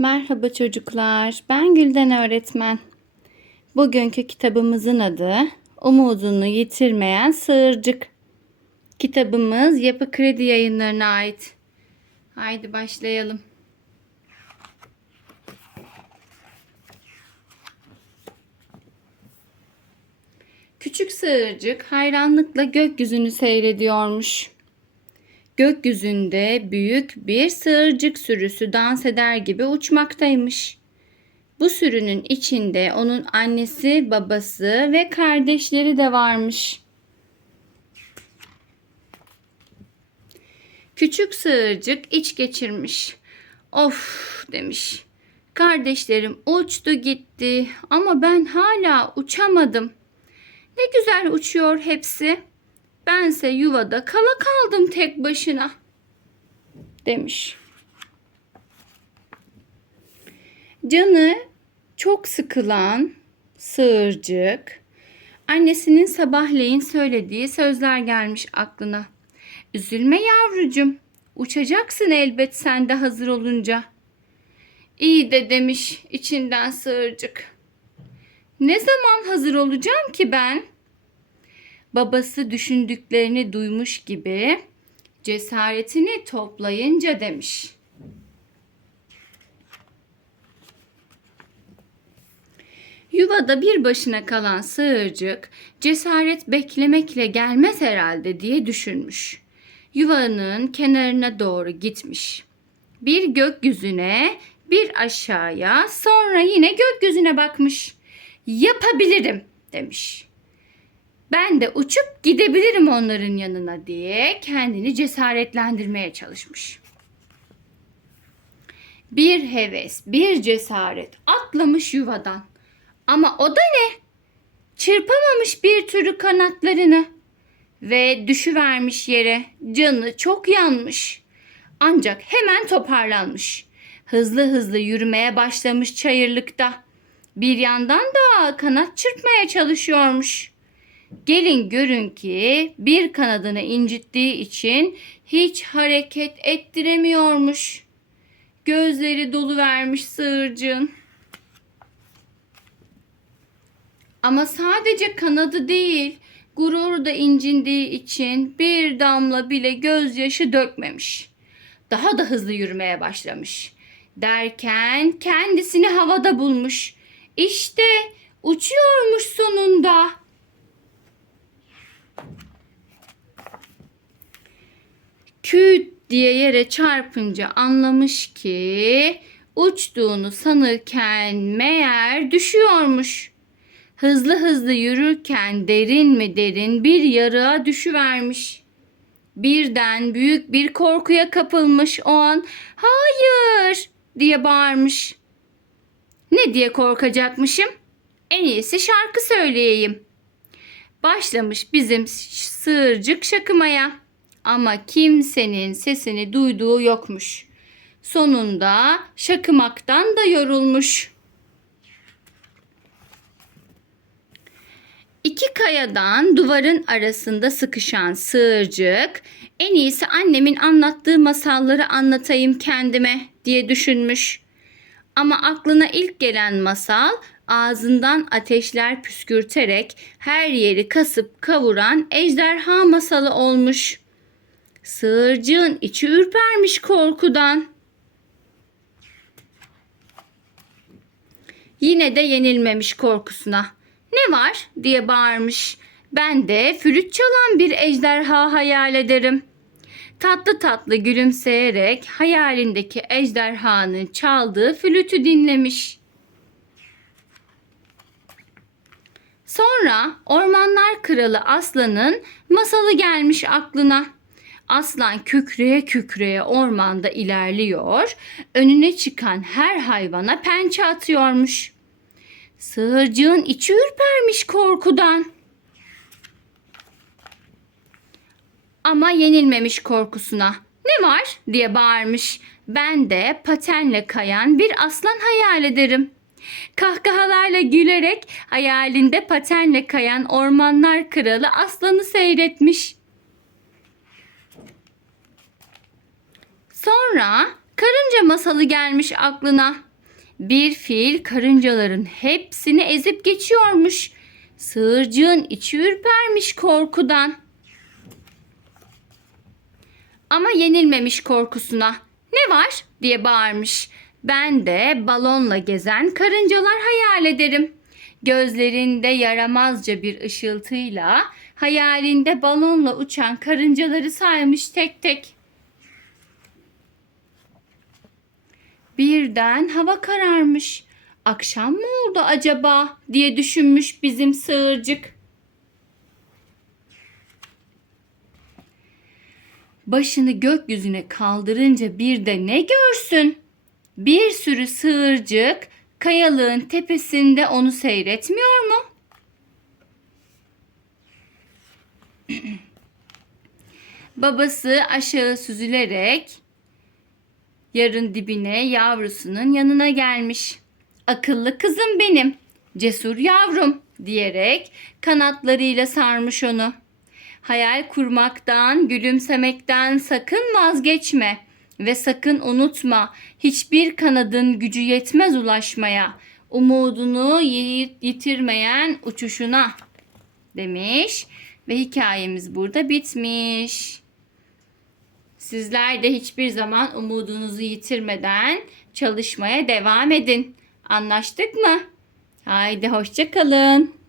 Merhaba çocuklar, ben Gülden öğretmen. Bugünkü kitabımızın adı Umudunu Yitirmeyen Sığırcık. Kitabımız Yapı Kredi Yayınlarına ait. Haydi başlayalım. Küçük sığırcık hayranlıkla gökyüzünü seyrediyormuş. Gökyüzünde büyük bir sığırcık sürüsü dans eder gibi uçmaktaymış. Bu sürünün içinde onun annesi, babası ve kardeşleri de varmış. Küçük sığırcık iç geçirmiş. Of demiş. Kardeşlerim uçtu gitti ama ben hala uçamadım. Ne güzel uçuyor hepsi. Bense yuvada kala kaldım tek başına." demiş. Canı çok sıkılan sığırcık annesinin sabahleyin söylediği sözler gelmiş aklına. Üzülme yavrucum. Uçacaksın elbet sen de hazır olunca. İyi de demiş içinden sığırcık. Ne zaman hazır olacağım ki ben? Babası düşündüklerini duymuş gibi cesaretini toplayınca demiş. Yuvada bir başına kalan sığırcık cesaret beklemekle gelmez herhalde diye düşünmüş. Yuvanın kenarına doğru gitmiş. Bir gökyüzüne, bir aşağıya, sonra yine gökyüzüne bakmış. Yapabilirim demiş. Ben de uçup gidebilirim onların yanına diye kendini cesaretlendirmeye çalışmış. Bir heves, bir cesaret atlamış yuvadan. Ama o da ne? Çırpamamış bir türlü kanatlarını ve düşüvermiş yere. Canı çok yanmış. Ancak hemen toparlanmış. Hızlı hızlı yürümeye başlamış çayırlıkta. Bir yandan da kanat çırpmaya çalışıyormuş. Gelin görün ki bir kanadını incittiği için hiç hareket ettiremiyormuş. Gözleri dolu vermiş sığırcığın. Ama sadece kanadı değil, gururu da incindiği için bir damla bile gözyaşı dökmemiş. Daha da hızlı yürümeye başlamış. Derken kendisini havada bulmuş. İşte uçuyormuş sonunda. Küt diye yere çarpınca anlamış ki uçtuğunu sanırken meğer düşüyormuş. Hızlı hızlı yürürken derin mi derin bir yarığa düşüvermiş. Birden büyük bir korkuya kapılmış o an. Hayır diye bağırmış. Ne diye korkacakmışım? En iyisi şarkı söyleyeyim. Başlamış bizim sığırcık şakımaya. Ama kimsenin sesini duyduğu yokmuş. Sonunda şakımaktan da yorulmuş. İki kayadan duvarın arasında sıkışan sığırcık en iyisi annemin anlattığı masalları anlatayım kendime diye düşünmüş. Ama aklına ilk gelen masal ağzından ateşler püskürterek her yeri kasıp kavuran ejderha masalı olmuş. Sığırcığın içi ürpermiş korkudan. Yine de yenilmemiş korkusuna. Ne var diye bağırmış. Ben de flüt çalan bir ejderha hayal ederim. Tatlı tatlı gülümseyerek hayalindeki ejderhanın çaldığı flütü dinlemiş. Sonra Ormanlar Kralı Aslan'ın masalı gelmiş aklına. Aslan kükreye kükreye ormanda ilerliyor, önüne çıkan her hayvana pençe atıyormuş. Sığırcığın içi ürpermiş korkudan. Ama yenilmemiş korkusuna. Ne var diye bağırmış. Ben de patenle kayan bir aslan hayal ederim. Kahkahalarla gülerek hayalinde patenle kayan ormanlar kralı aslanı seyretmiş. Sonra karınca masalı gelmiş aklına. Bir fil karıncaların hepsini ezip geçiyormuş. Sığırcığın içi ürpermiş korkudan. Ama yenilmemiş korkusuna. Ne var diye bağırmış. Ben de balonla gezen karıncalar hayal ederim. Gözlerinde yaramazca bir ışıltıyla hayalinde balonla uçan karıncaları saymış tek tek. Birden hava kararmış. Akşam mı oldu acaba diye düşünmüş bizim sığırcık. Başını gökyüzüne kaldırınca bir de ne görsün? Bir sürü sığırcık kayalığın tepesinde onu seyretmiyor mu? Babası aşağı süzülerek yarın dibine yavrusunun yanına gelmiş. Akıllı kızım benim, cesur yavrum diyerek kanatlarıyla sarmış onu. Hayal kurmaktan, gülümsemekten sakın vazgeçme ve sakın unutma hiçbir kanadın gücü yetmez ulaşmaya. Umudunu yi- yitirmeyen uçuşuna demiş ve hikayemiz burada bitmiş. Sizler de hiçbir zaman umudunuzu yitirmeden çalışmaya devam edin. Anlaştık mı? Haydi hoşça kalın.